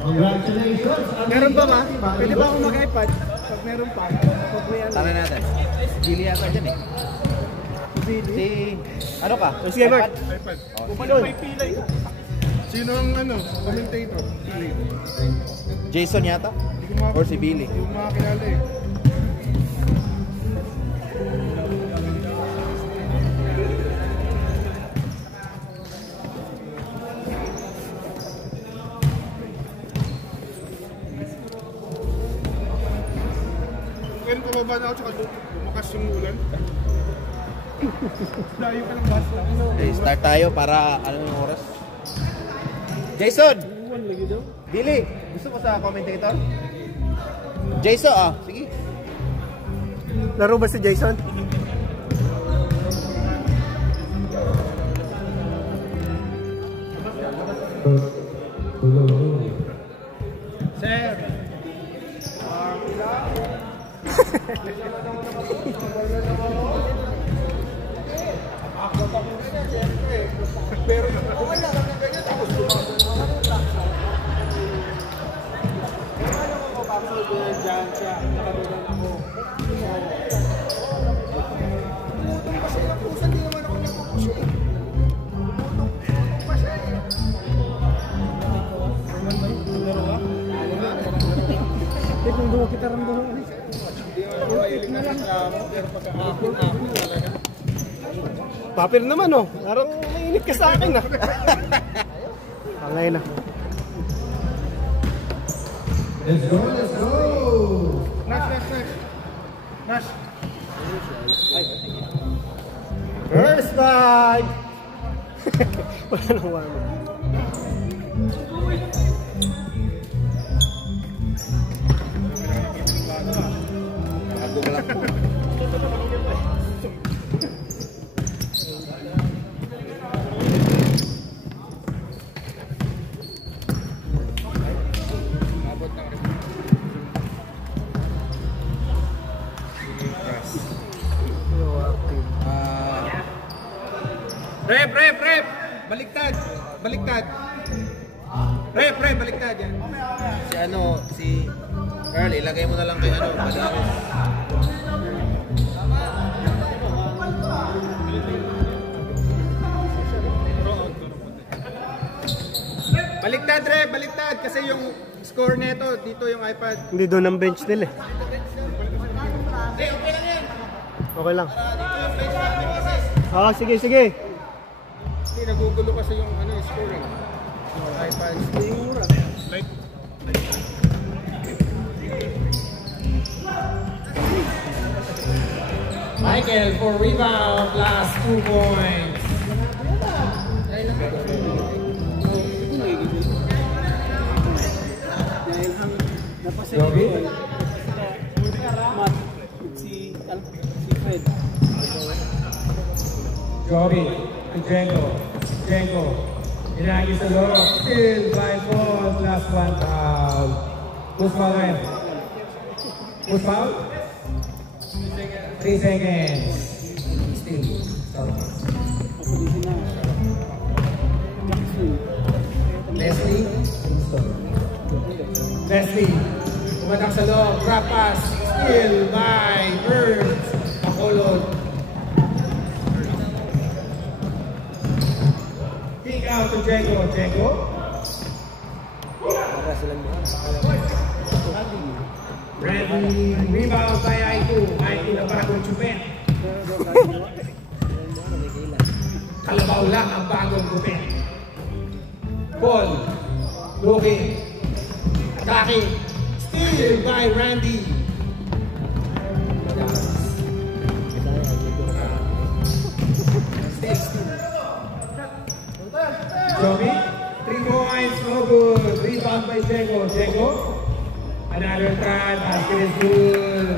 Congratulations! Meron ba ma? Pwede ba akong mag-iPad? Pag meron pa. Tara natin. Gili yata dyan eh. Si... Ano ka? Sige, Mark. iPad. Doon. Sino ang ano? Commentator? Jason yata? Or si Billy? Hindi ko makakilala eh. Kaya pababa na ako tsaka lumakas yung ulan. Layo ka ng basta. Okay, start tayo para ano yung oras? Jason! Billy! Gusto mo sa commentator? Jason, ah. Sige. Laro ba si Jason? Sir! Pero wala ka na ganyan tapos dyan siya, nakadulan ako. Tumutong kasi ng pusa, hindi naman ako nagpupush eh. Tumutong pa siya eh. Naglaro ka? Kung duwa kita ramdaman. Hindi naman ako mahilig na reklamo, pero pagka-apin talaga. Papir naman oh. Parang mainit ka sa akin ah. Pangay na. Let's go, let's go! Nash! Nash! First five! Wala nang wala. Bago lang po. Rep! Baliktad! Rep! Baliktad yan. Si ano, si Earl, ilagay mo na lang kay ano, Madamis. Baliktad, Rep! Baliktad! Kasi yung score neto, dito yung iPad. Hindi doon ang bench nila eh. Okay lang. Ah, sige. Hindi, nagugulo kasi yung ano, scoring. Yung iPad. Michael for rebound, last 2 points. Joby? Joby, Django. Inagi sa loob, still by Paul, last one foul. Who's foul rin? Who's foul? 3 seconds. Still. Leslie. Pumatak sa loob. Drop pass. Still by Burns. Bacolod. Kick out to Django. Ready. Rebound by I2. I2 na bagong chupet. Kalabaw lang ang bagong chupet. Ball. Looking. Attacking. Steal by Randy. Joby. 3 points. No good. Rebound by Django. Another try, basket is good.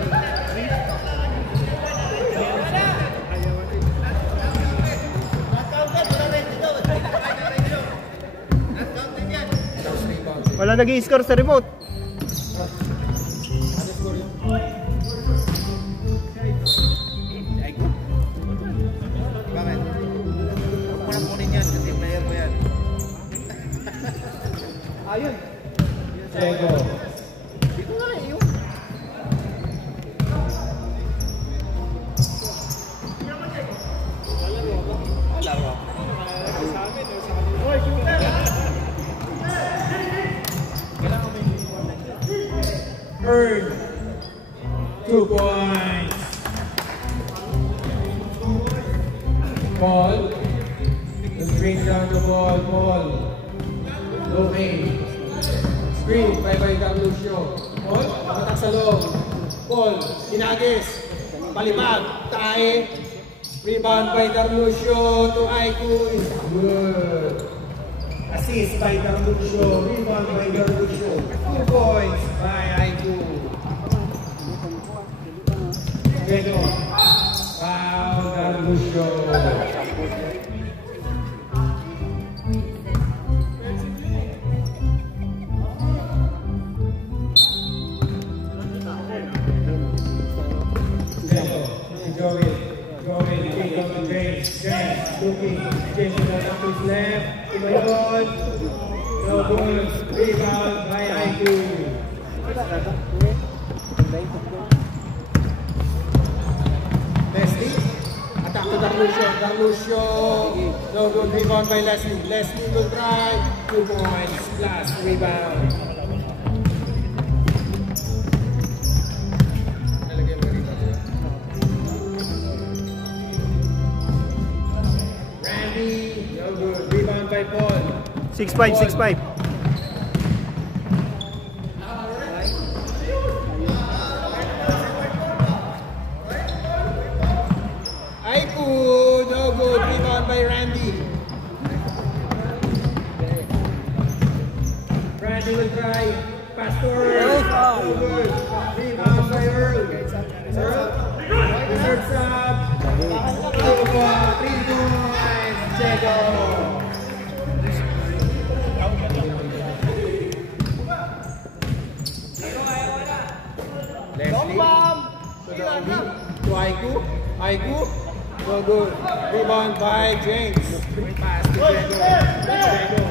Wala nag-i-score sa remote. Bakit? Huwag mo na kunin yan kasi player mo yan. Ayun. Checo. Dito na rin yun. Laro ako. Earn 2 points. Paul. Just bring down the ball, Paul. Okay. Screen, bye-bye kang Lucio. Paul, patak sa loob. Paul, inagis. Palipag, tae. Rebound by Carlucio to Aiku is good. Assist by Carlucio. Rebound by Carlucio. 2 points by Aiku. Pero, foul Carlucio. Looking, James up to his left, Tumayon, no good, rebound by Aiku. Leslie, attack to Carlucio, Carlucio, no good, rebound by Leslie. Leslie will try, 2 points, plus rebound. No good. Rebound by Paul. 6'5", 6'5". Aiku, no good. Rebound by Randy. Randy will try. Pastor. No good. Rebound by Earl. Earl. Reserve sub. 3 points. Checo. Leslie. To Aiku. Aiku. No good. Rebound by James. Pass to Checo. Checo.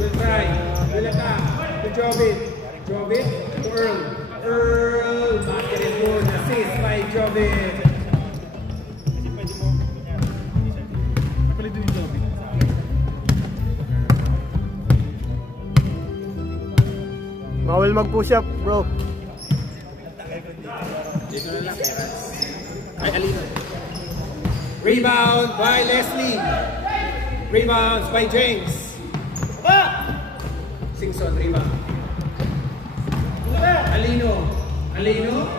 Will try. Will attack. To Jovit. Jovit. To Earl. Earl. Basket is good. Assist by Jovit. Bawal mag-push up, bro. Dito na lang. Ay, Alino. Rebound by Leslie. Rebounds by James. Singson, rebound. Alino. Alino.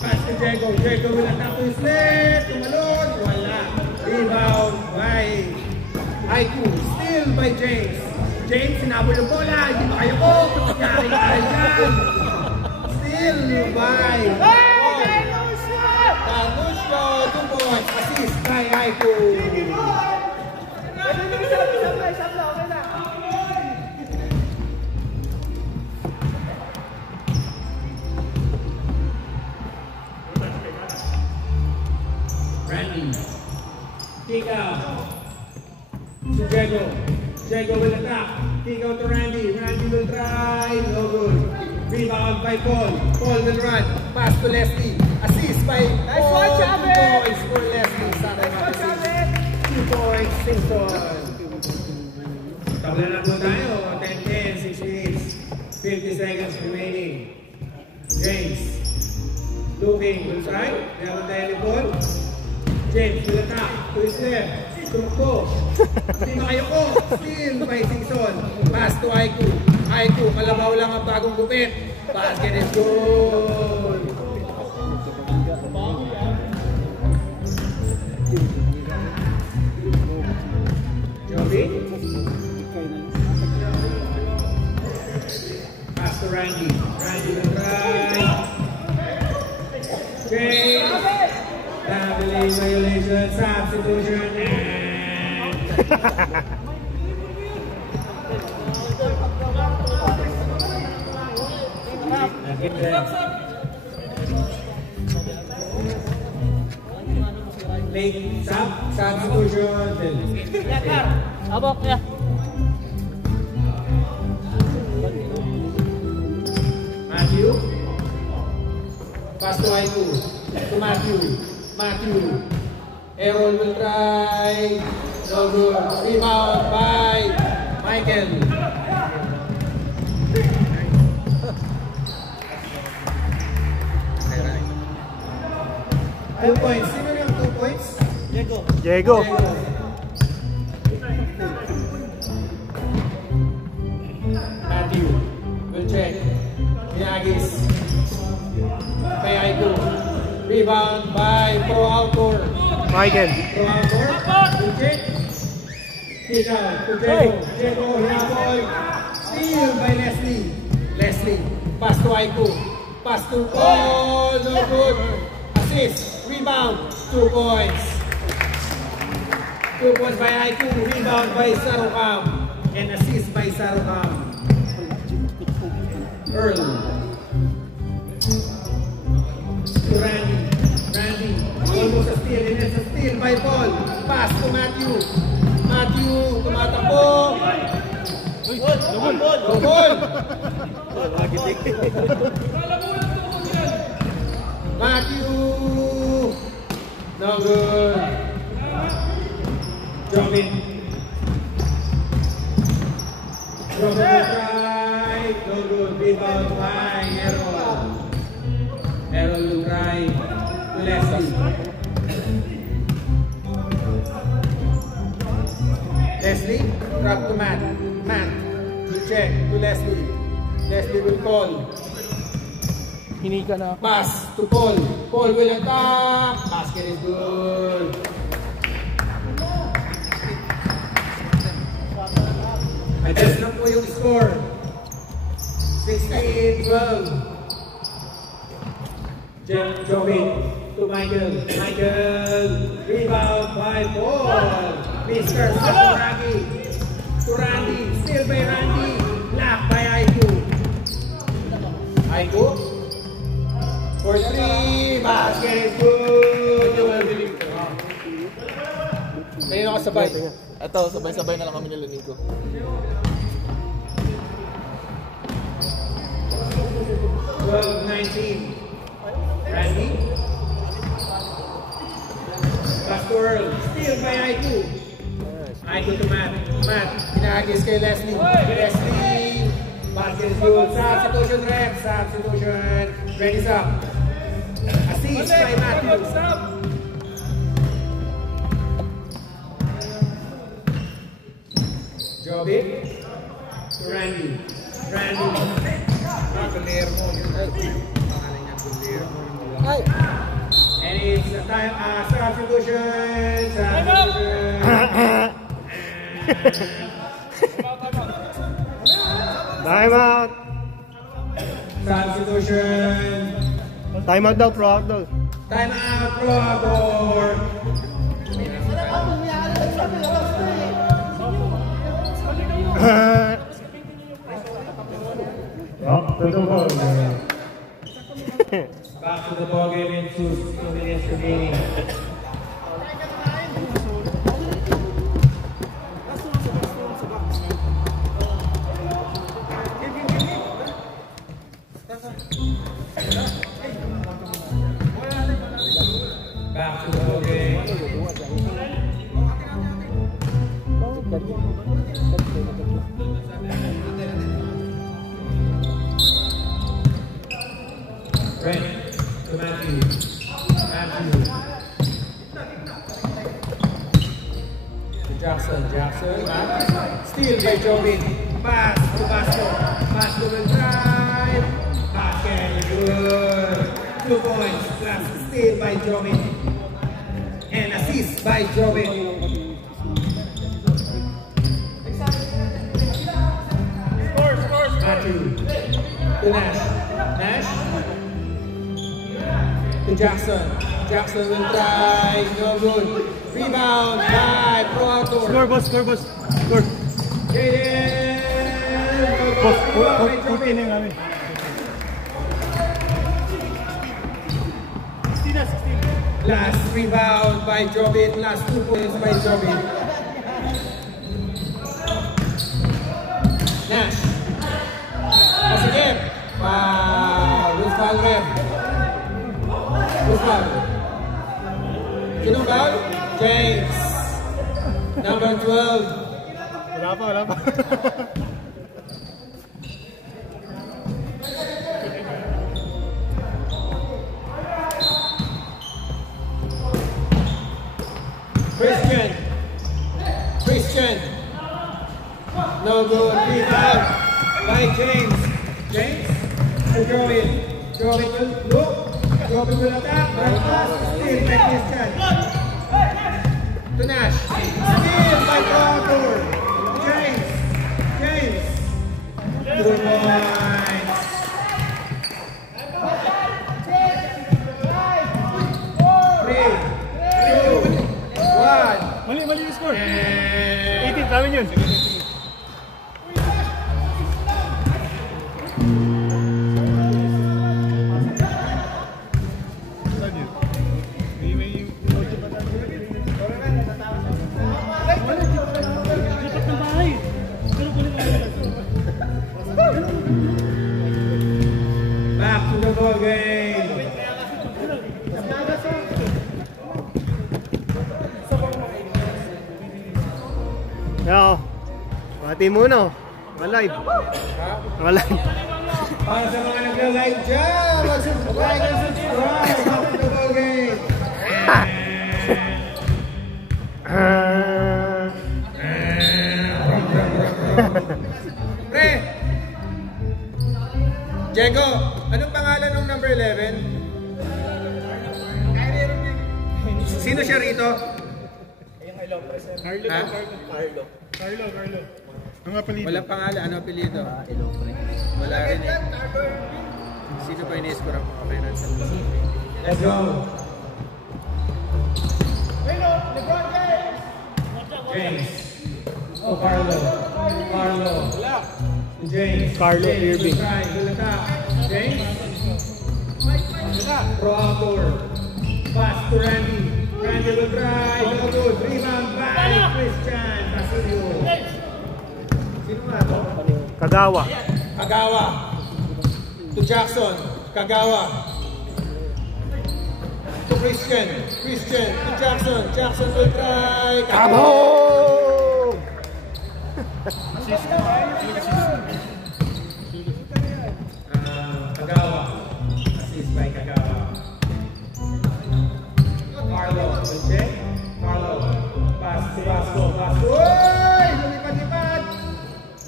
Pass to Diego. Diego will attack to his left. Tumalon. Wala. Rebound by Aiku. Still by James. James, sinabol yung bola. Hindi ba kayo ko? Yari-yari yan. Still by Carlucio. 2 points. Assist by Aiku. Randy. Kick out. To Diego. Diego will attack. Kick out to Randy. Randy will try. No good. Rebound by Paul. Paul will run. Pass to Leslie. Assist by Paul. 2 points for Leslie. Sana assist. 2 points. Simpson. Tabla na po tayo. 10-10. 6 minutes. 50 seconds remaining. James. Looking. Will try. Meron tayo ni Paul. James will attack to his left. Tumakbo. Hindi makayo ko. Still by Simpson. Pass to Aiku. Aiku, kalabaw lang ang bagong gupit. Basket is good. Joby. Pass to Randy. Randy will try. James. Traveling violation, substitution, and make substitution. Abok ya. Matthew. Pass to Aiku. To Matthew. Matthew. Aaron will try. No good. Rebound by Michael. Two points. Sino yung 2 points? Diego. Matthew will check. Miyagis. By Aiku. Rebound by Pro Alcor. Michael. Pro Alcor. Will check. Kick out to Diego. Diego hinabol. Steal by Leslie. Leslie. Pass to Aiku. Pass to Paul. No good. Assist. Rebound. 2 points. 2 points by Aiku. Rebound by Sarukam. And assist by Sarukam. Earl. To Randy. Randy. Almost a steal. And it's a steal by Paul. Pass to Matthew. Matthew. Tumatakbo. No goal. Matthew. No good. Jobin. Jobin will try. No good. Rebound by Errol. Errol will try. To Leslie. Leslie. Drop to Matt. Matt. Will check to Leslie. Leslie will call. Hinika na. Pass to Paul. Paul will attack. Basket is good. Adjust lang po yung score. 16-12. Jobin to Michael. Michael. Rebound by Paul. Mr. Sakuragi. To Randy. Still by Randy. Block by Aiku. Aiku. For 3, basket is good. You will believe it. Ngayon ako sabay. Ito, sabay-sabay na lang kami nila Nico. Randy. Pass to Earl. Steal by Aiku. Aiku to Matt. Matt. Pinahagis kay Leslie. Leslie. Basket is good. Substitution rep. Substitution. Ready up. Assist by Matthew. Jobin. To Randy. Randy. And it's a time, substitution. Time out. Substitution. Time out daw, pro out daw. Time out, Pro Alcor. Back to the ball game in 2 minutes remaining. Back to the ball game. Right to Matthew. Matthew. To Jackson. Jackson. Steal by Jobin. Pass to Basco. Basco will drive. Basket. Good. 2 points. Plus steal by Jobin. And assist by Jobin. Matthew. To Nash. Nash. To Jackson. Jackson will try. No good. Rebound by Pro Alcor. Score, boss. Score. Jaden. Boss, 14 na yung namin. 16. Last rebound by Jobin. Last 2 points by Jobin. Nash. Pass again. Wow. foul? Sinong foul? James. Number 12. Wala pa. Christian. No good. Rebound by James. James will go in. Jovic will look. Jovic will attack. Right pass. Steal by Christian. To Nash. Steal by Proctor. James. Good point. 3, 2, 1. Mali yung score. 18, namin yun. Back to the ball game. Yo, pati muna. Malive. Malive. Para sa mga nagla-live dyan, mag-subscribe and subscribe. Back to the ball game. Pre! Diego, anong pangalan ng number 11? Sino siya rito? Carlo. Ang apelido. Walang pangalan, ano apelido? Wala rin eh. Sino pa ini-score ang mga finals? Let's go. James. Oh, Carlo. James. Carlo Irving. James. Pro outdoor. Pass to Randy. Randy will try. No good. Rebound by Christian Basilio. Sino nga ito? Kagawa. Kagawa. To Jackson. Kagawa. To Christian. To Jackson. Jackson will try. Kabog! Kagawa. Assist by Kagawa. Carlo. Okay. Carlo. Pass to Vasco. Uy! Lumipad-lipad.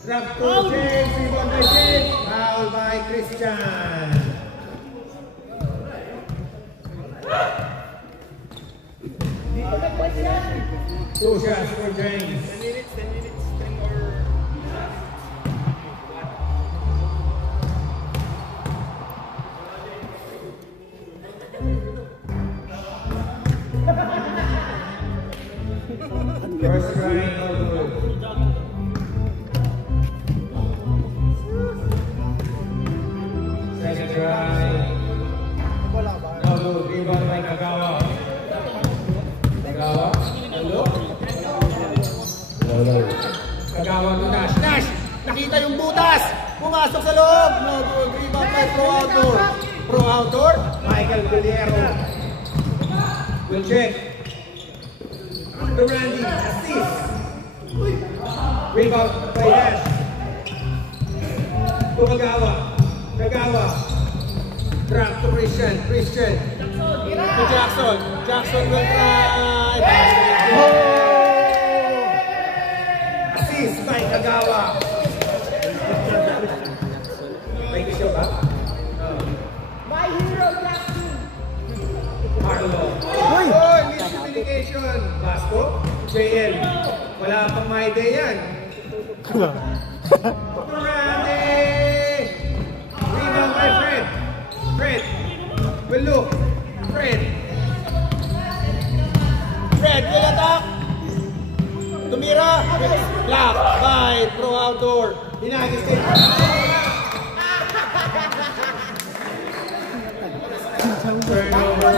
Drop to James. Rebound by James. Foul by Christian. Two shots for James. 10 minutes, string or... First try, no good. Second try. No good. Rebound by Kagawa. Kagawa to Nash. Nash! Nakita yung butas! Pumasok sa loob! No good. Rebound by Pro Outdoor. Michael Guerrero. Will check. To Randy. Assist. Rebound by Nash. To Kagawa. Drop to Christian. To Jackson. Jackson will try. Assist by Kagawa. May gusto ba? My hero Jackson. Carlo. Miscommunication. Vasco. JL. Wala pang may idea yan. Randy. Rebound by Fred. Will look. Fred will attack. Tumira. Block by Pro Outdoor. Hinagis kayo. Turnover.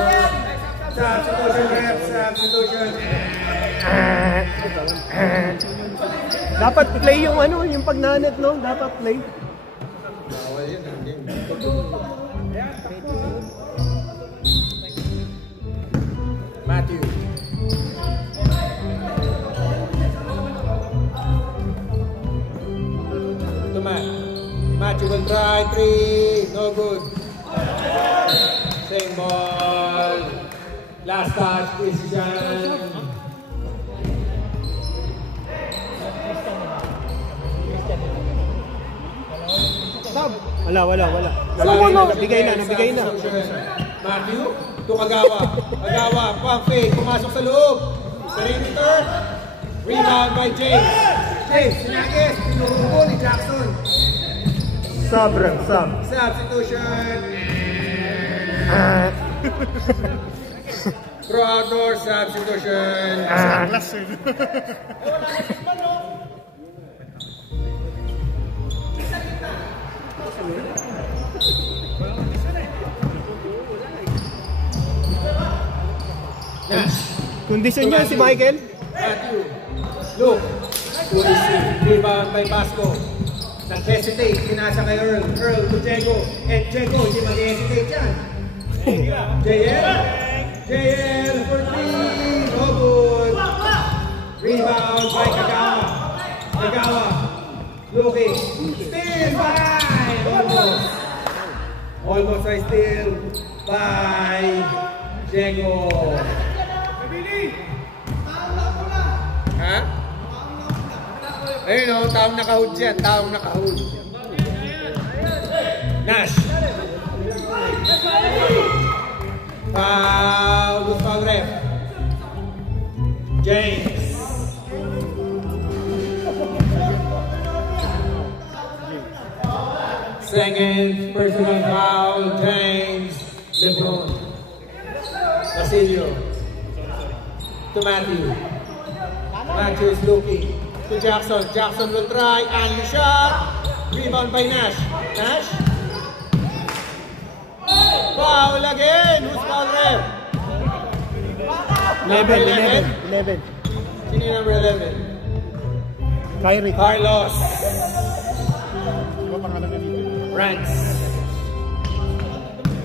Substitution. Dapat play yung yung pagnanet, no? Dapat play. Bawal yun. Matthew will try. 3. No good. Same ball. Last touch, Christian. Wala. Nabigay na. Matthew, to Kagawa. Kagawa, pump fake, pumasok sa loob. Perimeter. Rebound by James. James, sinagis. Pinuhubo ni Jackson. Sub. Substitution. Throw outdoor substitution. Kondisyon niya si Michael. Matthew. Look. Rebound by Pasco. Nag-hesitate. Pinasa kay Earl. Earl to Diego. And Diego, hindi mag-hesitate yan. JL for 3. No good. Rebound by Kagawa. Looking. Steal by. Almost a steal by Diego. Ha? Ayun o, taong nakahood dyan. Nash. Foul ref. James. Second personal foul, James. LeBron. Basilio. To Matthew. Matthew is looking. To Jackson. Jackson will try. And the shot. Rebound by Nash. Nash. Foul again. Who's foul ref? 11. Sino yung number 11? Kyrie. Carlos. Rance.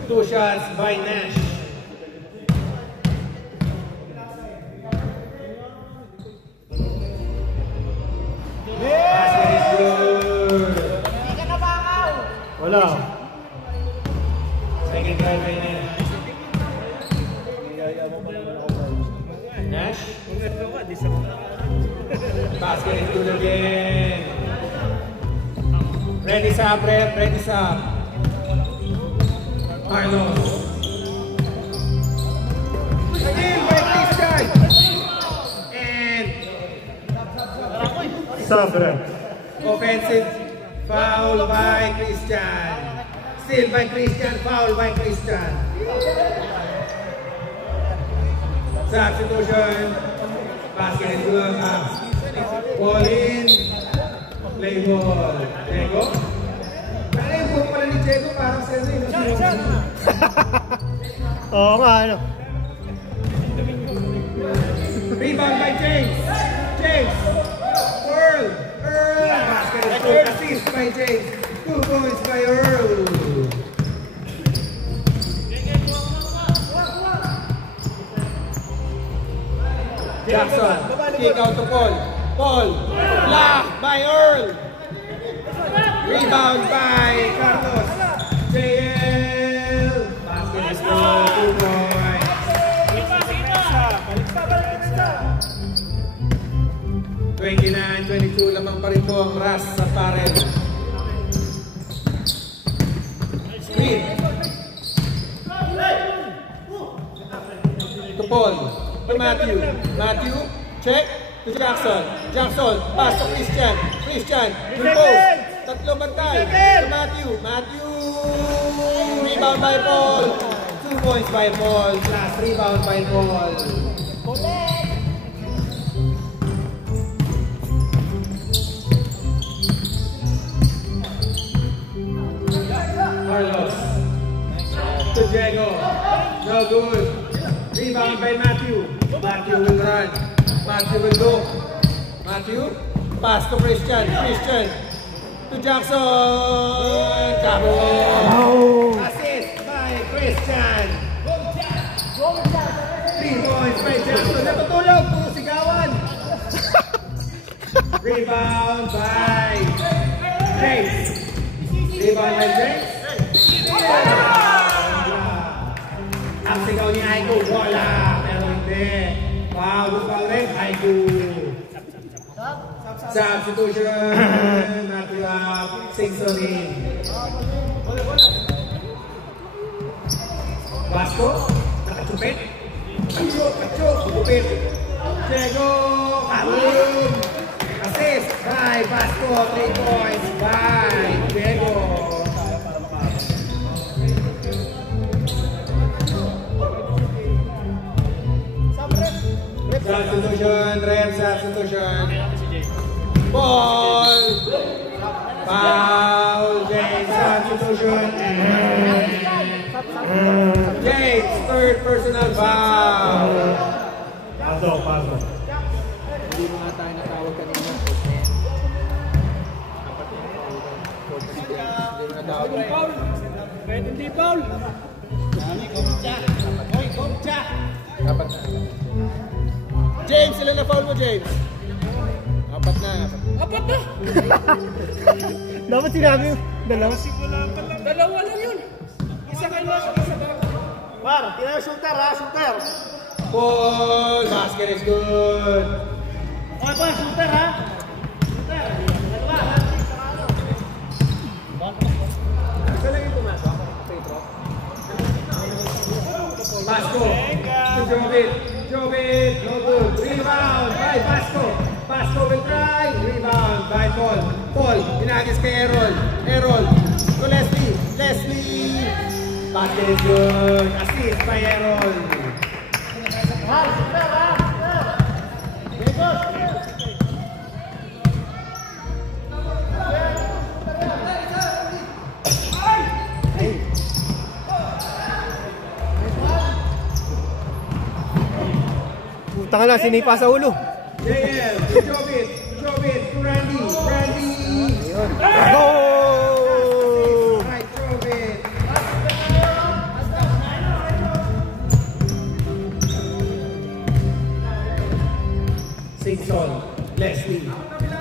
2 shots by Nash. Wala. Second try by Nash. Nash. Basket is good again. Ready sub, ref. Ready sub. Carlos. Again by Christian. And Sub. offensive foul by Christian. Steal by Christian. Foul by Christian. Substitution. Basket is good. Ball in. Play ball. Diego. Kaya yung buhok pala ni Diego parang sa'yo. Oo nga, ano. Rebound by James. Earl. Basket is good. Assist by James. 2 points by Earl. Jackson. Kick out to Paul. Blocked by Earl. Rebound by Carlos. JL. Basket is good. 2 points. 29-22 lamang pa rin po ang Ras sa Parel. Screen. To Paul. To Matthew. Check. To Jackson. Pass to Christian. Post. Tatlo bantay. To Matthew. Rebound by Paul. 2 points by Paul. Last rebound by Paul. Carlos. To Diego. No good. Rebound by Matthew. Matthew will run. Matthew will look. Pass to Christian. To Jackson. Cabo. Assist by Christian. 3 points by Jackson. Natutulog. Puro sigawan. Rebound by James. Haiku, wala. Pero hindi. Wow, gusto pa rin. Haiku. Substitution. Matthew up. Singson in. Vasco. Nakachupit. Kupit. Diego. Kalun. Assist by Vasco. 3 points by Diego. Substitution, red substitution. Ball. Foul. James substitution. James, third personal foul. Paso. Hindi mo nga tayo natawag kanina. Hindi mo natawag. Hindi foul. Dapat na. James, ilan na foul mo, James? Apat na. Dapat sinabi yung dalawa. Dalawa lang yun. Isa kayo sa isa ba? Par, tira yung shooter ha, shooter. Ball. Basket is good. Okay pa, shooter ha. Shooter. Dalawa. Isa lang yung pumasok. Vasco. To Jovit. Jovit. No good. Rebound by Vasco. Vasco will try. Rebound by Paul. Paul. Pinagis kay Errol. Errol. To Leslie. Leslie. Basket is good. Assist by Errol. Puta ka na, sinipa sa ulo. JL. To Jovit. Jovit. To Randy. Randy. Go! Right, Jovit. Singson. Leslie.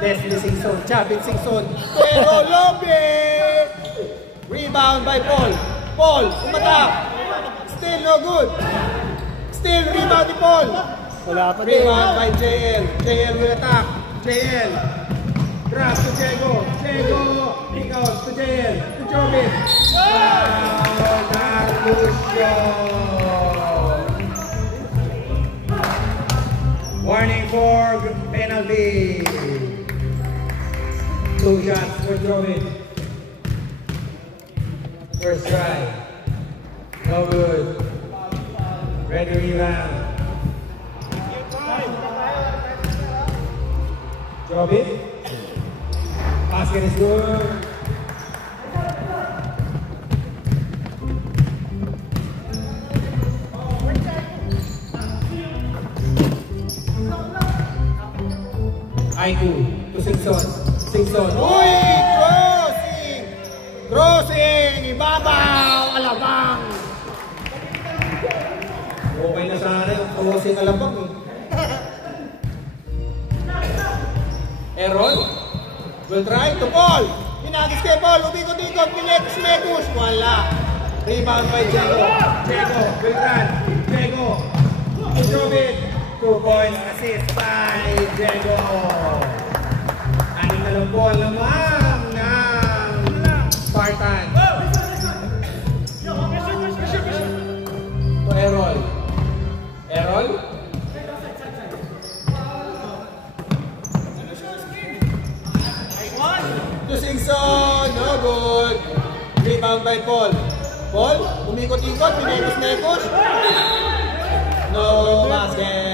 Leslie Singson. Chavit Singson. Pero Lobe! Rebound by Paul. Paul. Umatak. Still no good. Still rebound ni Paul. Wala pa din. Rebound by JL. JL will attack. JL. Grab to Diego. Diego. Kick out to JL. To Jovit. Wow. Narlusio. Warning for penalty. 2 shots for Jovit. First try. No good. Ready rebound. Jovit. Basket is good. Haiku to Singson. Singson. Uy! Crossing! Crossing! Ibabaw! Alabang! Okay na sana yung crossing alabang eh. Errol will try to Paul. Pinagis kay Paul. Umikot-ikot. Pinekus-mekus. Wala. Rebound by Diego. Diego will run. Diego. Jovit. 2 points assist by Diego. Aning na lang ball lamang ng Spartan. To Errol. Errol. To Singson. No good. Rebound by Paul. Paul. Umikot-ikot. Pinekus-mekus. No basket.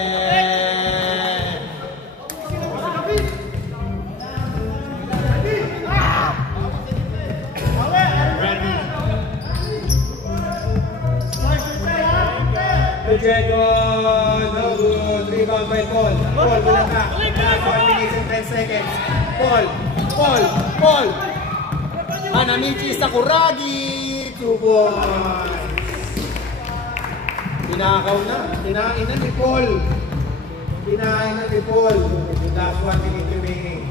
Diego, no good. Rebound by Paul. Paul will attack. 4 minutes and 10 seconds. Paul. Hanamichi Sakuragi. 2 points. Tinakaw na. Tinain na ni Paul. Last 1 minute remaining.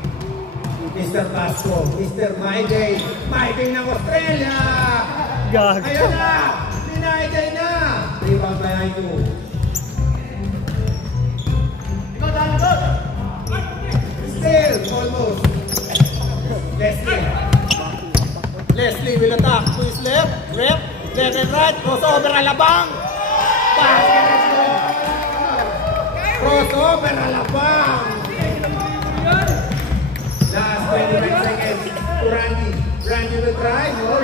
Mr. Vasco. Mr. My Day ng Australia. Gag. Ayun na. Tinain na. Rebound by Haiku. almost. Leslie will attack to his left, left and right, crossover alabang. Crossover alabang. Last 29 seconds to Randy. Randy will try. No.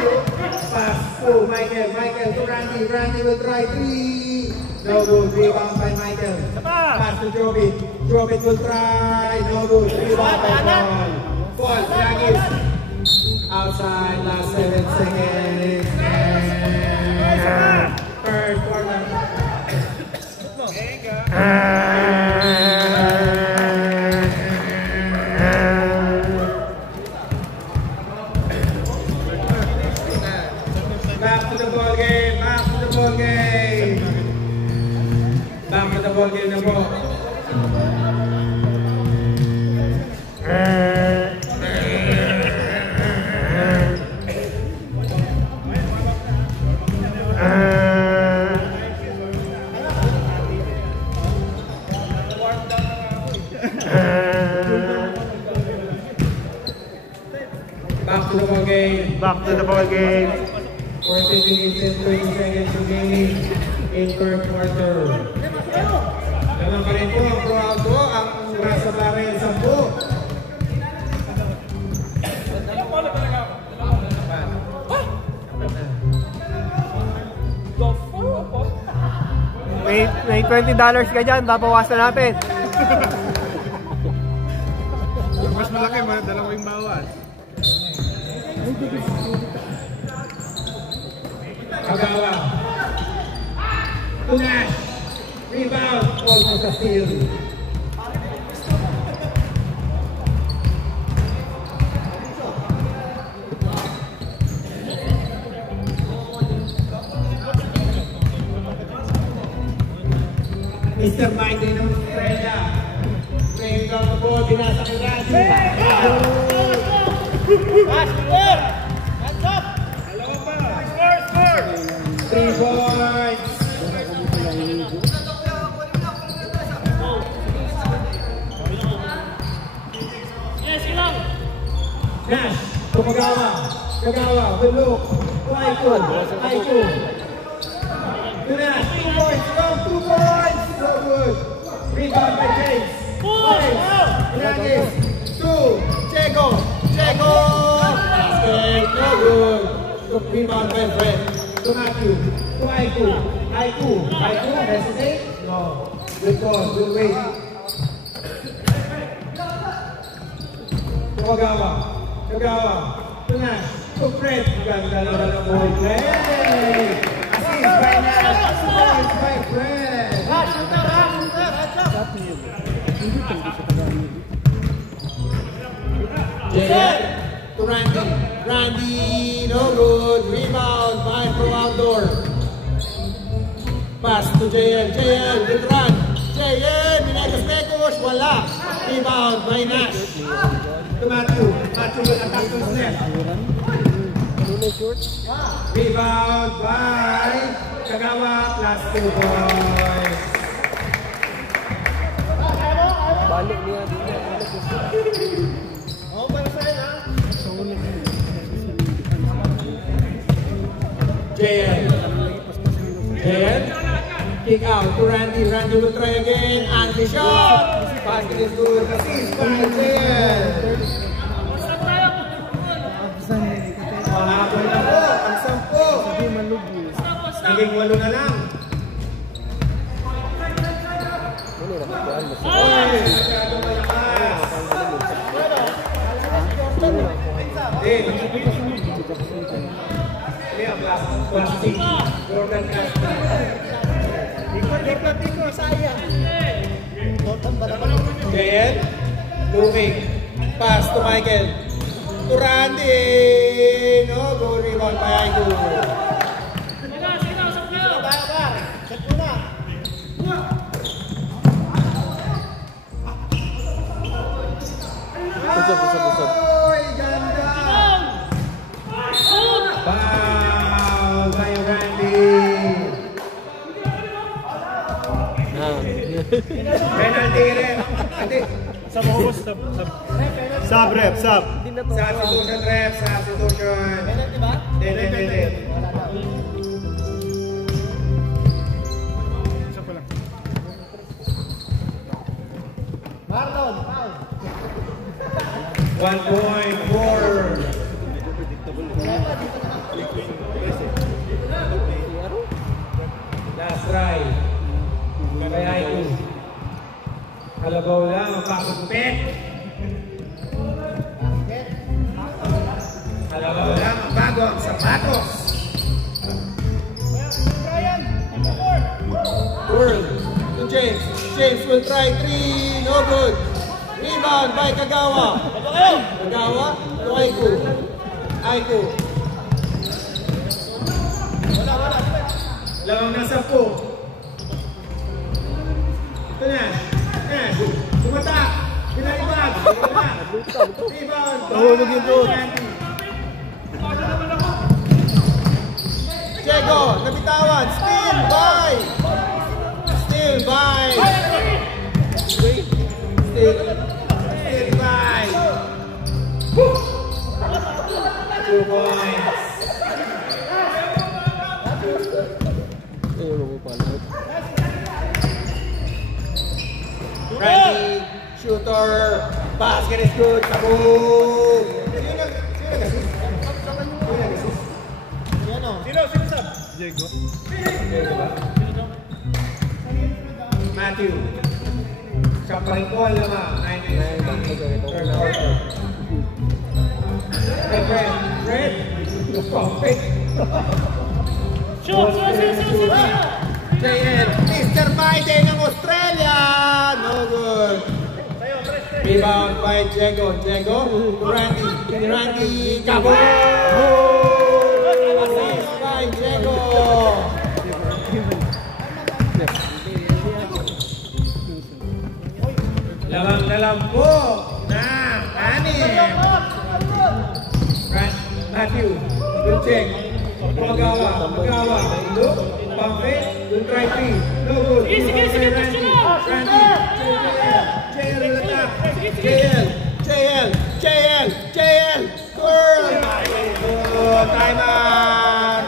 Pass to Michael. Michael to Randy. Randy will try 3. No good. Rebound by Michael. Pass to Jobit. Jobit will try. No good. Rebound by Paul. Paul. Dragis. Outside. Last 7 seconds. Third corner. Back to the ball game. Back to the ball game. Back to the ball game na po. Back to the ball game. Back to the ball game. 14 minutes and 20 seconds remaining in third quarter. Naman pa rin po ang Pro Auto, ang nasa barrel 10. May $20 ka dyan, babawasan natin. Mas malaki, dalawa yung bawas. Kagawa. Tunash. Rebound. Almost a steal. Mr. Mike din ng Estrella. Playing down the ball. Binasa kay Randy. Hands up! 3 points! Nash, Kagawa. Kagawa, will look. Aiko. Nash, 2 points. Wrong, 2 points. So good. Rebound by James. Hernandez. 2. Chego. Basket. No good. Rebound by Fred. To Matthew. To Aiku. Hesitate? No. Good ball. Good wait. To Kagawa. To Nash. To Fred. Ganda na ng ball. Fred. Assist by Nash. Assist by Fred. Jared. To Randy, no good. Rebound by Pro Outdoor. Pass to JL, good run. JL, Minegas, wala. Rebound by Nash. To Matthew will attack to Steph. Rebound by Kagawa, plus 2 points. Balik niya dito. JL. Kick out to Randy. Randy will try again. And the shot. Basket is good. Assist by JL. Mahabol na po. Ang 10. Naging 8 na lang. Masyadong malakas. Plastic. Jordan Castro. Ikot, sayang. JL. Moving. Pass to Michael. To Randy. No, go rebound by Aiku. Pusod. Oy, ganda. Foul by Randy. Penalty rin. Sa Sub rep, sub. Substitution ref, substitution. Hindi. Marlon, 1 point for last try. Kaya ito. Kalabaw lang, mapakagupit. Kalabaw lang, bago ang sapatos. World to James. James will try 3, no good. Rebound by Kagawa. Kagawa to Aiku. Aiku. Lamang na 10. Ito na. Nash. Tumatak. Pinalibag. Rebound. Nahulog yung doon. Diego. Nabitawan. Steal by. Steal by. Steal by. 2 points. Randy, shooter, basket is good, kaboom! Sino sab? Diego ba? Matthew. Siya pa rin ko, alam mo. 9 third quarter. Fred. Perfect. Shoot! JL, Mr. Biden ng Australia! No good. Rebound by Diego. Randy, kaboom! Assist by Diego. Lamang na lang po na anim. Matthew, good check. Magawa. Look, Pampe, good try 3. No good. Sige, Randy, JL, curl. Time out.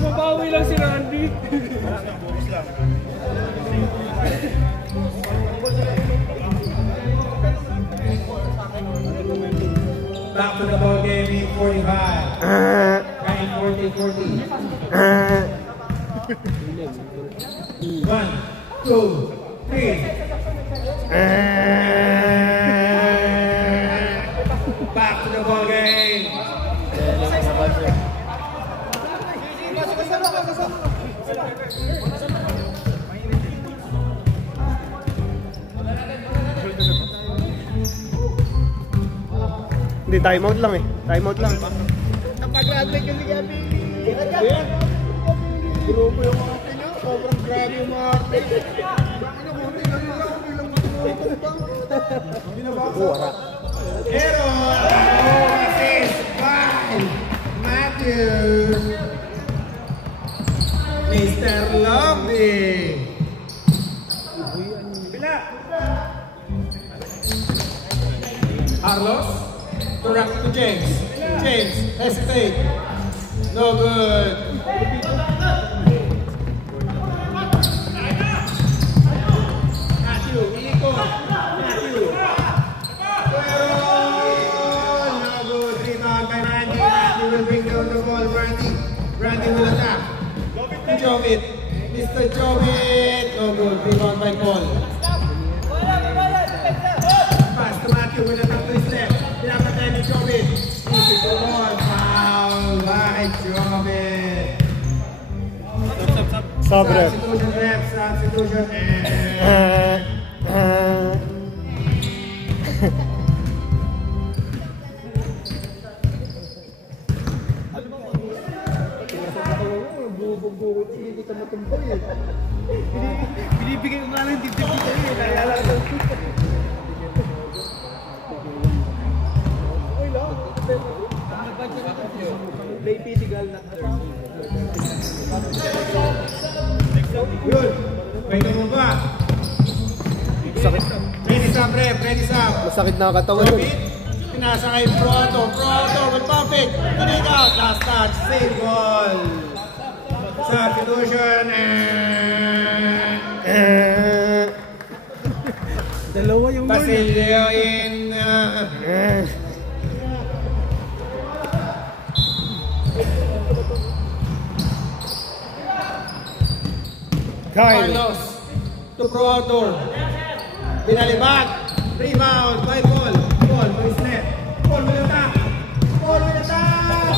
Mabawi lang si Randy. Back to the ball game in 45. Right, 40. 1, 2, 3. Back to the ball game. Hindi, timeout lang eh. Timeout lang. napag-admit yung ligabi. Grupo yung mga tinyo, sobrang grabe yung mga arte. Inabuti ka nila kung ilang matulog. Pero, assist by Matthew. Mr. Lovely. Carlos, direct to James. James, hesitate. No good. Matthew, ikot. Matthew. No good. Rebound by Randy. Randy will bring down the ball. Randy will attack. Jovit. Mr. Jovit. No good. Rebound by Paul. Pass to Matthew with a top to his left. Pinapatay ni Jovit. Easy to ball. Foul by Jovit. Sobre. Substitution rep. Substitution Binibigay ko nga lang yung dibdib dito eh. Naalala ko. Okay lang. Good. Pwede mo ba? Sakit. Ready stop, ref. Ready stop. Masakit na katawan Stop yun. it. Pinasakay Proto. Proto will pump it. Tunig out. Last touch. Save ball. Substitution. Dalawa yung goal. Basilio in... Carlos to Proto. Binalibag. Rebound by Paul. Paul by Snap. Paul with attack. Paul with attack.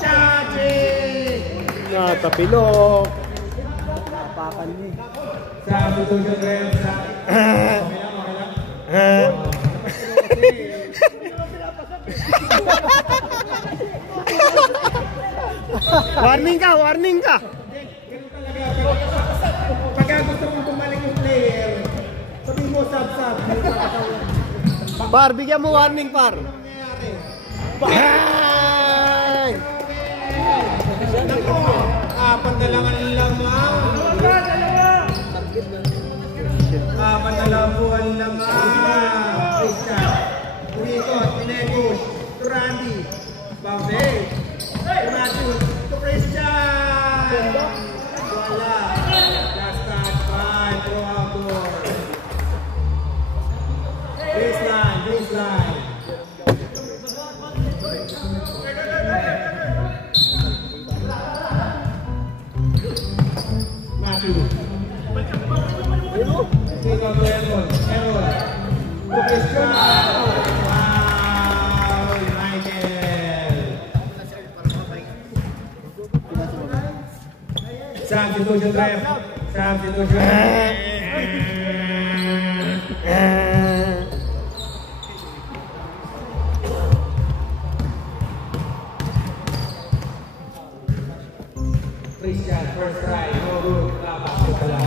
Chachi. Natapilok. Napakan niya. Substitution ref. Warning ka, warning ka. Pagka gusto mong bumalik yung player, sabihin mo sub-sub. Par, bigyan mo warning, par. Bang! Apat na lang ang lamang. Apat na lang po ang lamang. Christian. Umikot, pinepush. To Randy. Bambe. To Matthew. To Christian. Wala. Last touch. Five. Throw outdoor. Baseline. Baseline. Matthew. Take out to Errol. Errol. To Christian. Wow. Michael. Substitution drive. Substitution. Christian, first try. No good. Basket pala.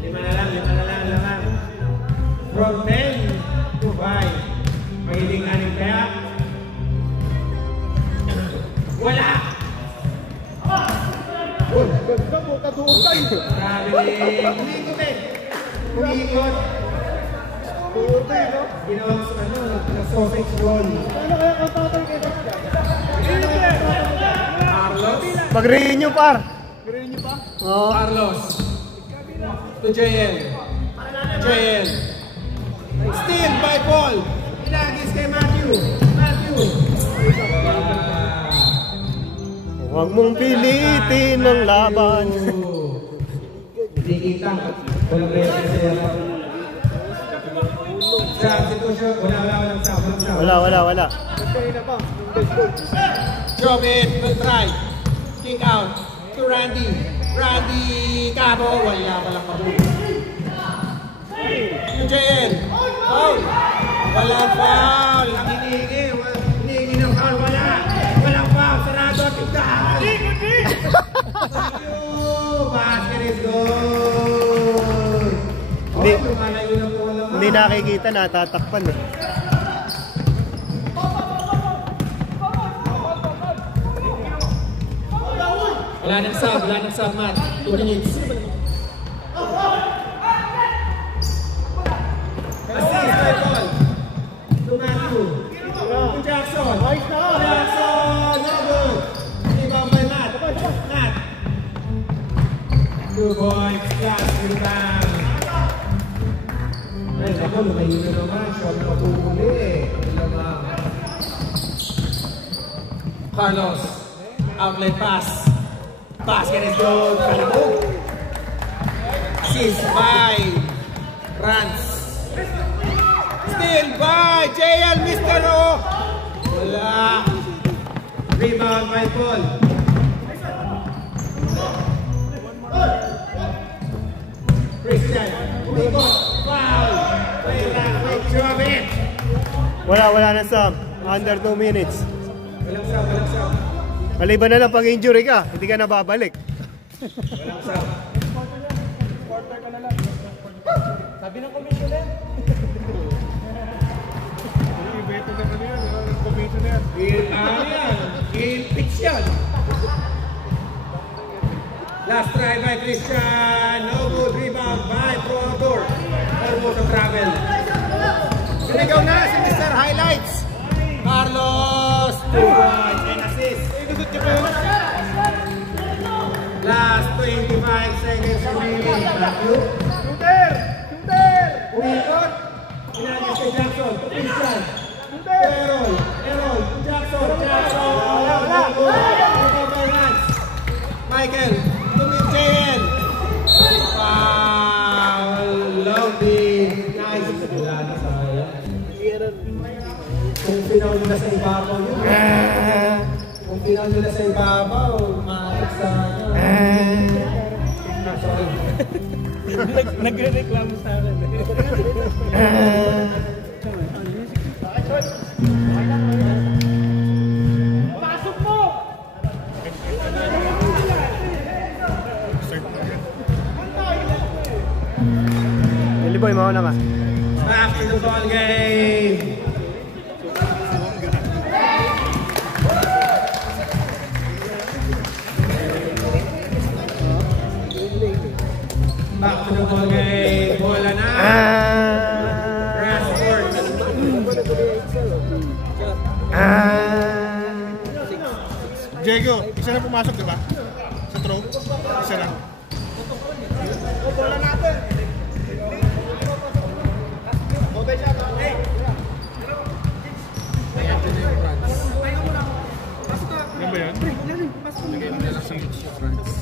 Lima na lang. From 10 to 5. Magiging 6 kaya. Wala! Traveling. Umikot. Ginawa sa sausage roll. Carlos. Mag-renew, par. Oo. Carlos. To JL. JL. Steal by Paul. Inagis kay Matthew. Matthew. Huwag mong pilitin ang laban. Hindi kita. Walang reaction sa'yo. Substitution. Walang stop. Wala. Drop it. Will try. Kick out. To Randy. Randy Cabo. Wala palang kabul. To JL. Foul. Walang foul. Ang hinihingi ng foul. Walang foul. Sarado at tindahan. Basket is good. Hindi nakikita, natatakpan eh. Wala nang sub, Matt. 2 minutes. Assist by Paul. To Matthew. To Jackson. Jackson, no good. Rebound by Matt. Matt. 2 points, last rebound. Ay, ako, lumayo na naman. Shot na pupuli eh. Carlos. Outlet pass. Basket is good. Kalabog. Assist by Rans. Still by JL Mr. O. Wala. Rebound by Paul. Christian. Umikot. Foul. Wait, drop it. Wala na sub. Under 2 minutes. Walang sub. Maliban na lang pag injury ka, hindi ka na babalik. Walang sub. Sabi ng commissioner. Ibeto na kanina, commissioner. Game pitch yan. Last try by Christian. No good. Rebound by Pro Outdoor. Almost a travel. Sinigaw na si Mr. Highlights. Carlos. 2-1 and assist. Last 25 seconds remaining. Shooter! Shooter! Umikot. Pinagis kay Jackson. To Christian. To Errol. Errol. To Jackson. Jackson. Michael. To JL. Foul. Lovely. Nice. Wala na sayang. Kung pinaw nila sa ibabaw yun. Kung pinaw nila sa ibabaw, maalit sana. Sorry. Nagre-reklamo sa akin. Pasok mo! Billy Boy, mauna ka. Back to the ball game. Back to the ball game. Bola na. Rashford. Diego, isa na pumasok, di ba? Sa throw? Isa lang. Bola natin! Okay siya, hey! Ano ba yan? Lagay mo na lang sa France.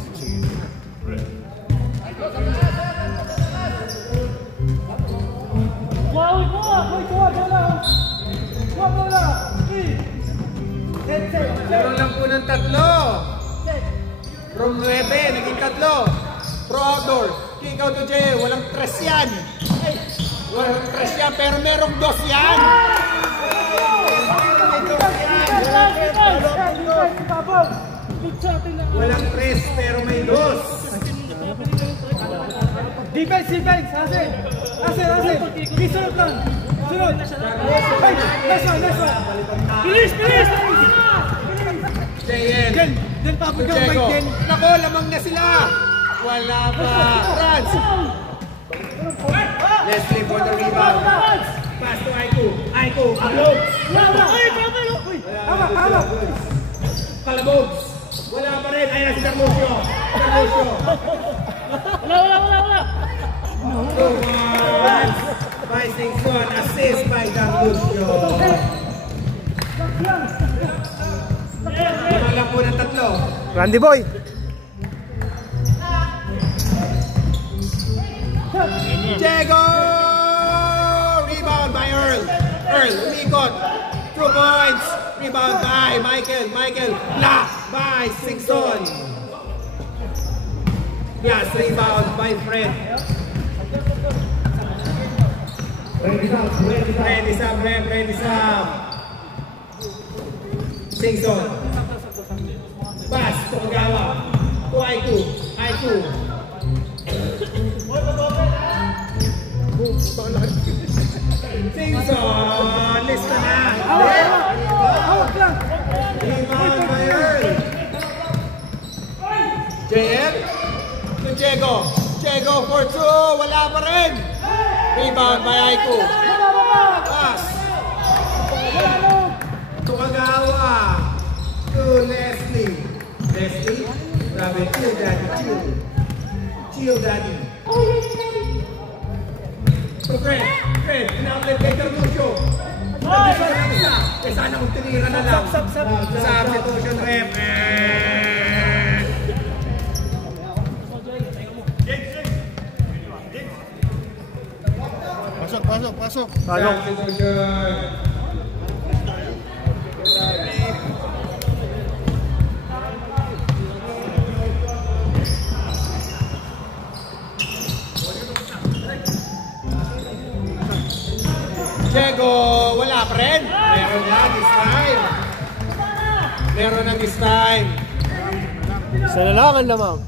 Wow, bola! Meron lang po ng tatlo. From 9, naging tatlo. Pro Outdoor. Kick out to Jay. Walang tres yan. Walang tres yan, pero merong dos yan. Walang tres, pero may dos. Defense! Asen! Sunod lang! Sunod! Hey! Nice one! Bilis! JN. Then Papa Joe, Diego. Mike, then. Nako, lamang na sila. Wala pa. France. Leslie for the rebound. Pass to Aiko. Kalabog. Hawak! Kalabog. Wala pa rin. Ayan si Carlucio. Wala! By 6-1. Assist by Carlucio. Lamang lang po ng tatlo. Randy Boy. Diego! Rebound by Earl. Umikot. 2 points. Rebound by Michael. Block by Singson. Last rebound by Fred. Ready Sam. Singson. Pass to Agawa. To Aiku. Singson, lista na. Hawak lang! Rebound by Earl. JM to Diego for 2. Wala pa rin. Rebound by Aiku. Pass. To Agawa. To Leslie. Grabe, chill daddy. So Fred, in-outlet kay Carlucio. Sana kung tinira na lang. Substitution rep. Pasok. Substitution. Diego, wala pa rin. Meron na this time. Sa lalangan lamang.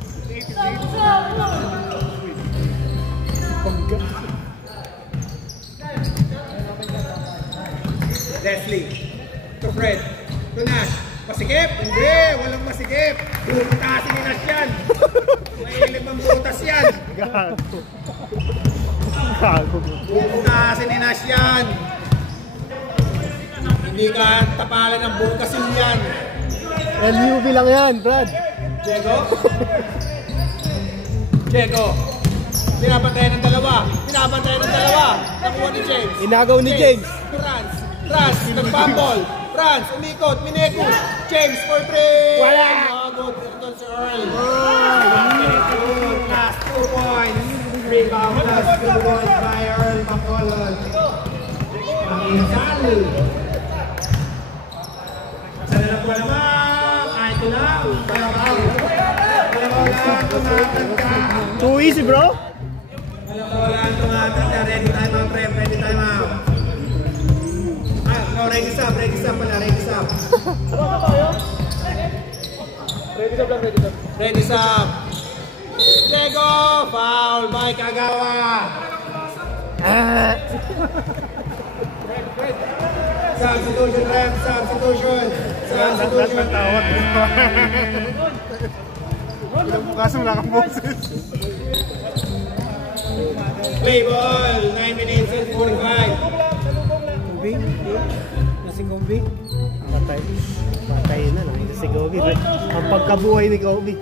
Leslie. To Fred. To Nash. Masikip? Hindi. Walang masikip. Butasin ni Nash yan. Mahilig mang butas yan. Gago. Gago. Butasin ni Nash yan. Hindi ka tapalan ng butasin yan. LUV lang yan, Brad. Diego? Diego. Pinabantayan ng dalawa. Nakuha ni James. Inagaw ni James. Franz, nag-fumble. Franz, umikot, Mineco. James for three. Wala. Good, return si Earl. Good, last 2 points. Rebound plus 2 points by Earl Bacolod. Pangingkal. Sana na po naman. Ay, ito lang. Kalabaw lang, tumatanda. Too easy, bro. Kalabaw lang, tumatanda. Ready time out, rep. Ready time out. No, ready stop pala, ready stop. Ready stop. Diego, foul by Kagawa. Substitution, ref, substitution. Tawag. Kaso wala kang boses. Play ball, 9 minutes and 45. Kobe? Si Kobe? Patay na lang. Si Kobe. Ang pagkabuhay ni Kobe.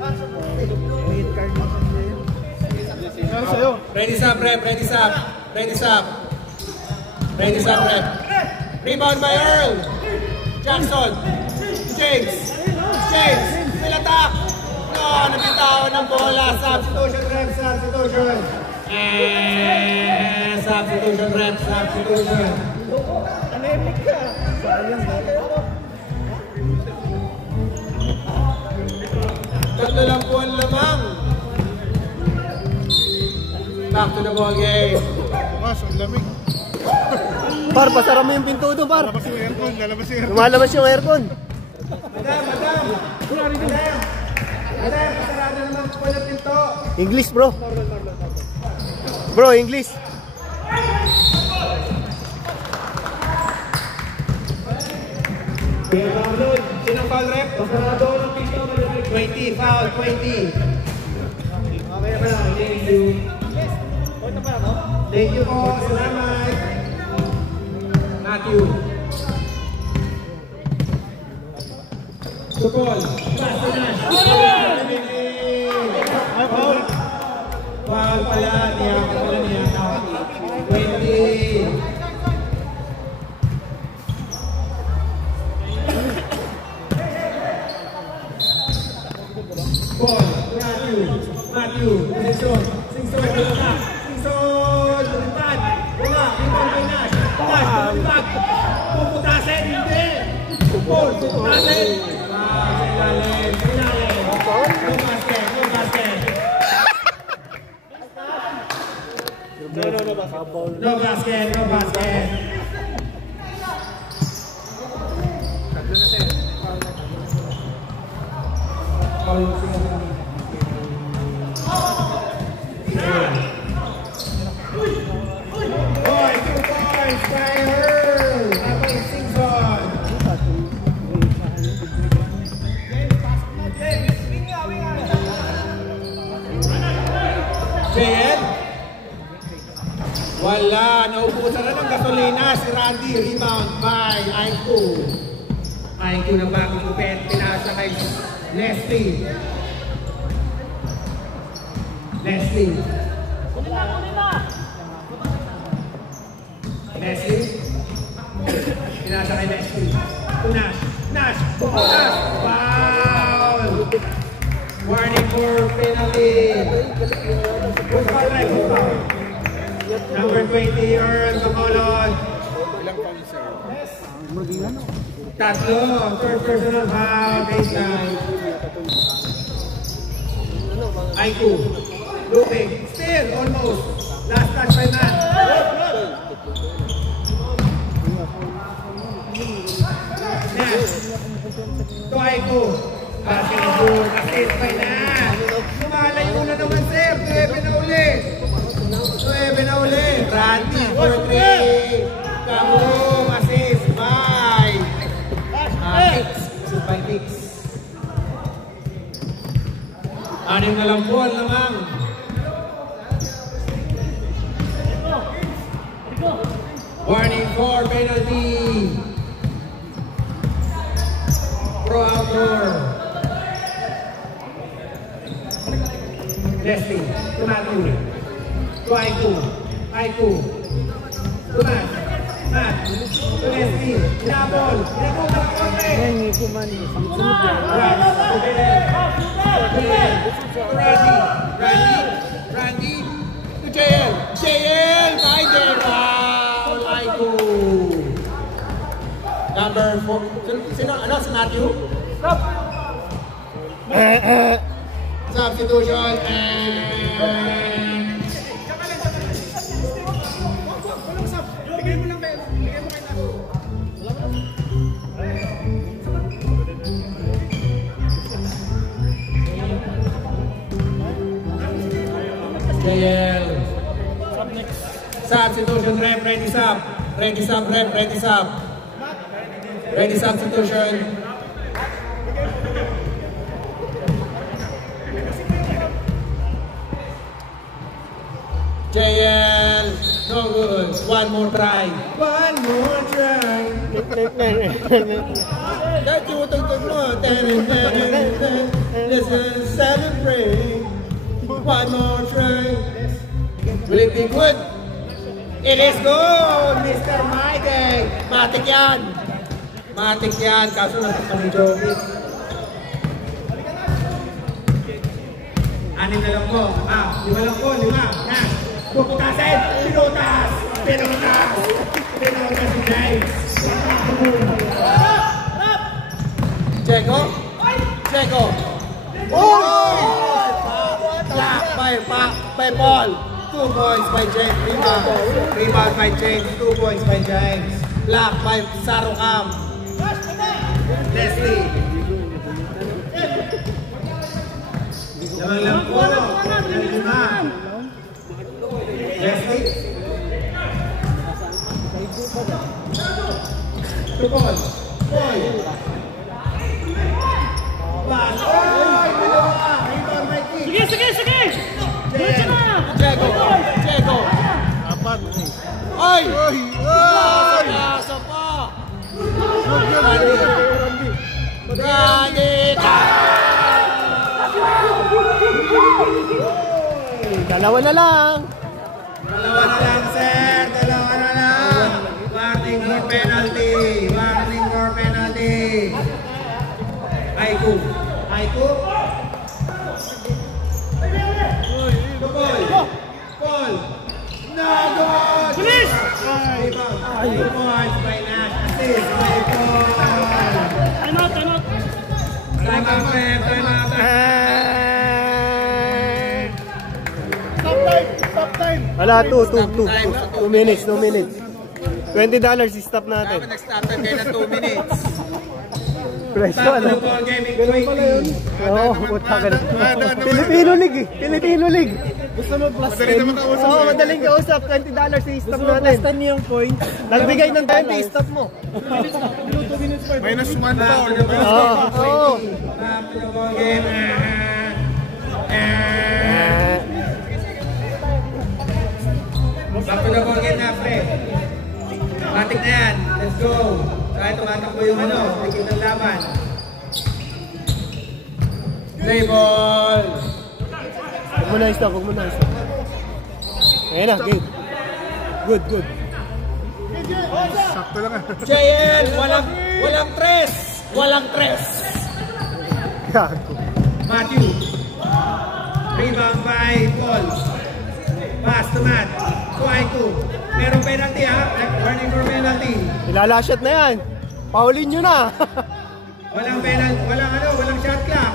Ano sa'yo? Ready stop, ref, ready stop. Ref. Rebound by Earl. Jackson. James. Will attack. No, nabitawan ng bola. Substitution, ref, substitution. Substitution, ref, substitution. Anemic ka. Tatlo lang po ang lamang. Back to the ball game. Mas, ang lamig. Par, pasara mo yung pinto doon, par. Lalabas yung aircon. Lumalabas yung aircon. Madam, pasarado naman po ng pinto. English, bro. Bro, English. Sinang foul rep? Pasarado ng pinto. 20, foul, 20. Okay ba lang? Thank you. Thank you po. Salamat. Matthew. Supol. Foul pala. Niya. 20. Ball, Matthew, Singson, lumipad, wala, rebound kay Nash, lumipad, puputasin, hindi, ball, puputasin, ilalim, no basket, no basket. Boy, 2 points by Earl. Tapos Singson. JN? Wala. Naubusan na ng gasolina si Randy. Rebound by Ainku. Ainku ng bagong kupet. Pinasa kay Leslie. Pinasa kay Leslie. Nash. Foul! Warning for penalty. Good foul, right? Good foul. Number 20, Earl Bacolod. Tatlo. Third personal foul. Baseline. Aiku. Looping. Still, almost. Last touch by Matt. Nash. To Aiku. Basket is good. Assist by Nash. Sumalay muna naman, sir. 9 na uli. Randy for 3. Kaboom. Assist by Mix. 6 na lang po lamang. Warning for penalty. Pro outdoor. Leslie, Tumatu. Aiku. Tumat. Mat. Leslie. Pinabol. Pinabol ng konti. Randy. JL. By there. Wow. Aiku. Number 4. Sino? Ano? Si Matthew? Stop. Substitution and... JL. Substitution rep, ready sub. Ready substitution. JL, no good. One more try. Let's celebrate. One more try. Will it be good? It is good, Mr. Mike. Matik yan. Kaso natakpan ni Joey. 6 na lang po. 5 lang po. 5. Na. Puputasin. Pinutas si James. Checo. Block by Paul. 2 points by James. Rebound by James. 2 points by James. Block by Sarukam. Leslie. Naman lang po. 5. Leslie. 2 points. Pass. Rebound by King. Sige! Diretso na! Checo! Apat. Ay! Nasa pa! Randy! Dalawa na lang, sir! Dalawa na lang! Warning for penalty! Aiku! Paul! No good! Bilis! 2 points by Nash. Assist by Paul! Time out! Time out! Stop time. Wala, 2 minutes. $20 i-stop natin. Dapat nag-stop time kayo ng 2 minutes. Presyo, ano? Ball gaming 20. Oo, puta ka na. Filipino League. Gusto mo plus 10? Oo, madaling kausap. $20 i-stop natin. Gusto mo plus 10 yung point? Nagbigay ng 20, i-stop mo. Minus 1 foul. Oo. Ball game. Back to the ball game na, Fred. Matik na yan. Let's go. Kaya tumatakbo yung tikit ng laban. Play ball. Huwag mo na i-stop. Ayan na, game. Good. Sakto lang. JL, walang tres. Gago. Matthew. Rebound by Paul. Pass to Matt. Aiku. Merong penalty warning for penalty. Ilalashot na yan. Paulin nyo na. Walang penalty, walang shot clock.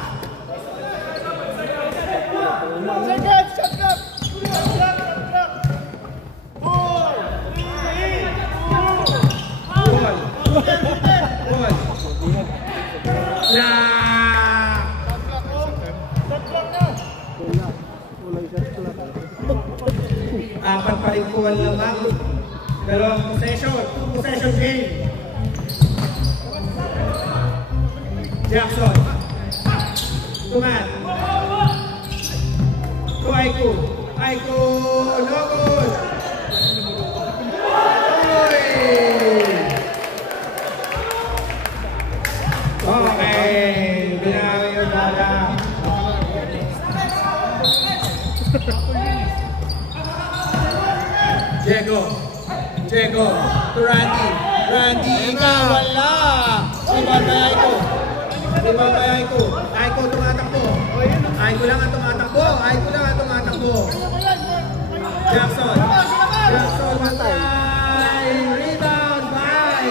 Shot clock. Apat pa rin po lamang. Dalawang possession game. Jackson. Tumat. To Aiko. Aiko, no good. Okay, binawi yung bala. Diego, to Randy. Randy, wala. Aiko tumatakbo. Aiko lang ang tumatakbo. Jackson, matay. Rebound by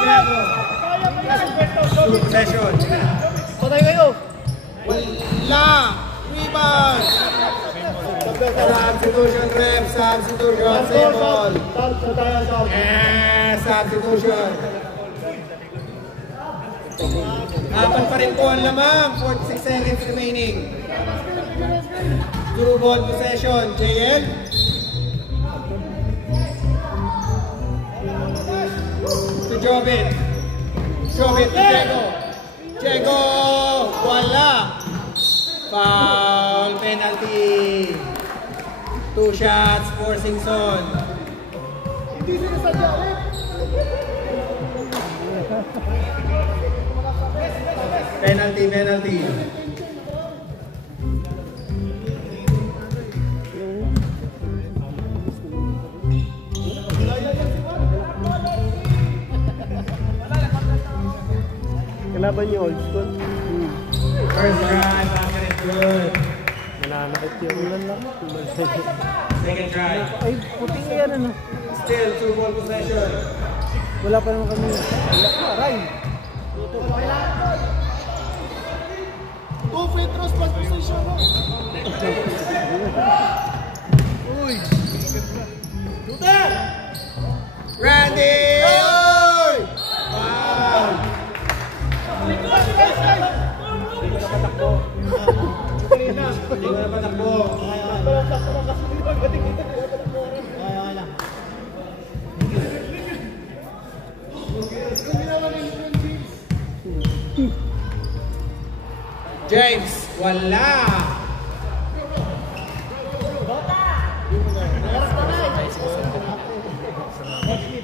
Diego. Possession. Patay kayo. Wala. Rebound. Substitution, ref. Substitution. Same ball. Substitution. Apat pa rin po ang lamang. 46 seconds remaining. Through ball possession. JL. To Jobit. Jobit to Diego. Wala. Foul. Penalty. 2 shots for Singson. Penalty. Kalaban niyo old school. First try, bakit it's good. Nananakit yung ulan lang. Second try. Ay, puting yan ano. Still 2 ball possession. Wala pa naman kami. Aray! 2 free throws plus position mo. Uy! Shooter! Randy! Oy! Wow! Hindi ko na patakbo. James, wala.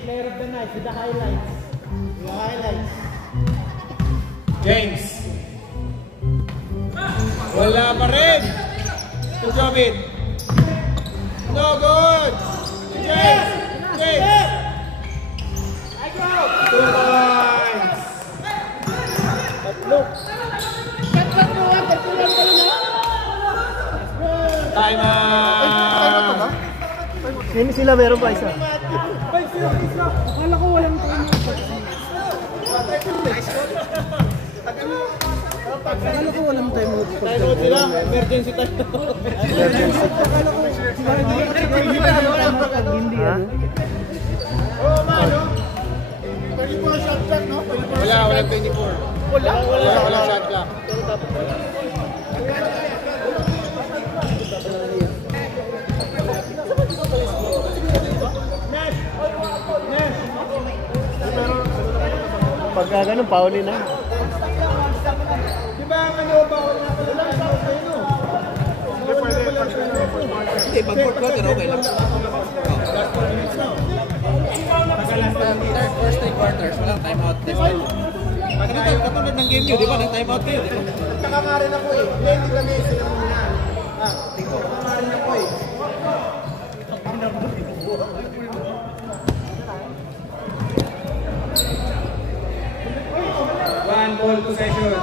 Player of the night with the highlights. James. Wala pa rin. To Jobit. No good. James. 2 points. Time out. Sila meron pa isa. Akala ko walang time. Akala ko walang time out. Sila, emergency time. Hindi ano. Oo, mano. Pwede po na shot clock, no? Wala 24. Wala shot clock. Pagka ganun, pauli na. Diba ang ano, bawal na pala lang sa kayo? Hindi, pag 4 quarter, okay lang. First 3 quarters, walang timeout. Pag katulad ng game nyo, di ba? Nag-timeout kayo, di ba? Nakamarin ako eh. Hindi kami sila muna. Nakamarin ako eh. One ball possession.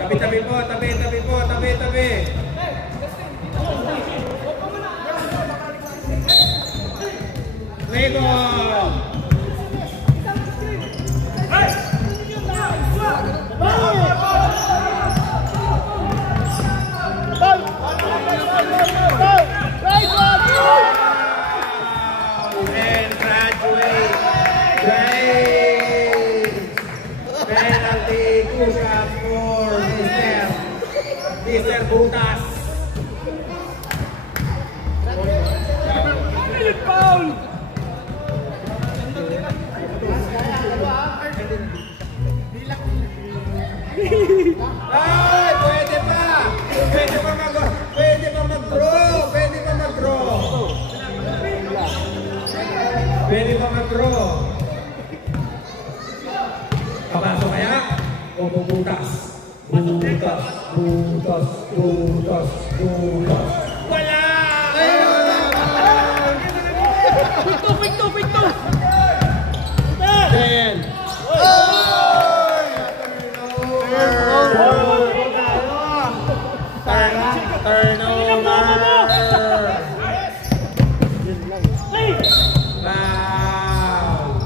Tabi-tabi po, tabi-tabi. Rego! And graduate. Great. Penalty. 2 shots for Mr. Butas. Foul! Ay, pwede pa mag Wala! Quick to! 10. Turnover! Wow!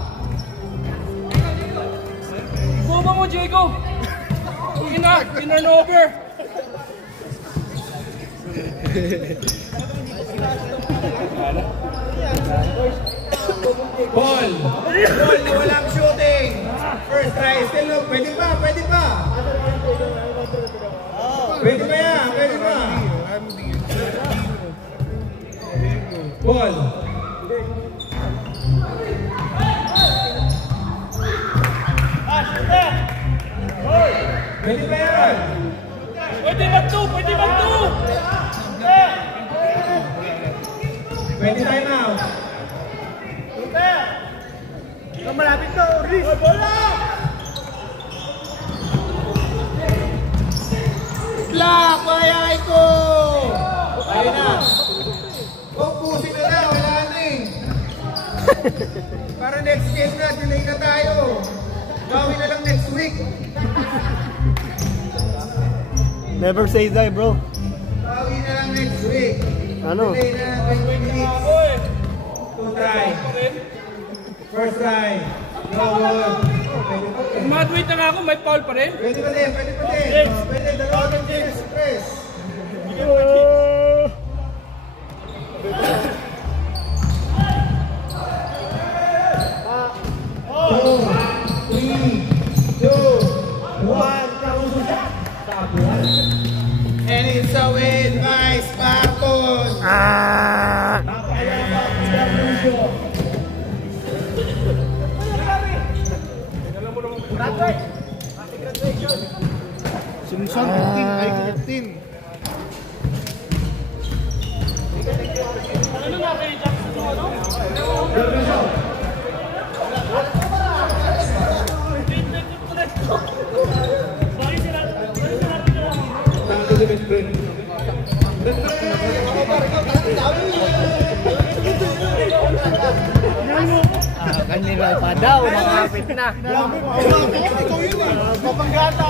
Boba mo, Diego! Sige na, turnover! Ball na walang shooting. First try, still look. Pwede pa. Pwede pa yan. Ball. Pwede pa yan. Pwede ba to? Pwede time out. Malapit to, Riz! Block! Bayay ko! Ayun na. Pupusin na na. Wala na eh. Para next game na. Delay na tayo. Gawin na lang next week. Never say die, bro. Gawin na lang next week. Ano? Delay na 20 minutes. Two try. First try. No good. Madwait na nga ako, may foul pa rin. Pwede pa din. Pwede. Dalawa ng press. And it's a win by Spartans. Sumson 15, ay 15. Ano na kay Jackson mo, ano? Kanila pa daw, makapit na. Ikaw yun eh. Papanggata.